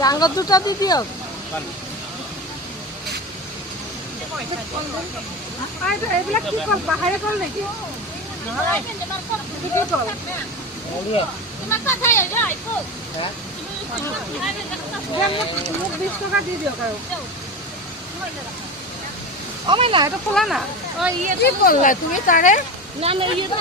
ডাঙ্গর দুটা দি দিও এইবিলাক কি কল বাহারে কল নাকি মোক 20 টাকা দি দিয়ক আৰু অ মাইনা এটা খোলা না কি বললা তুমি তারে না না ইয়ে তো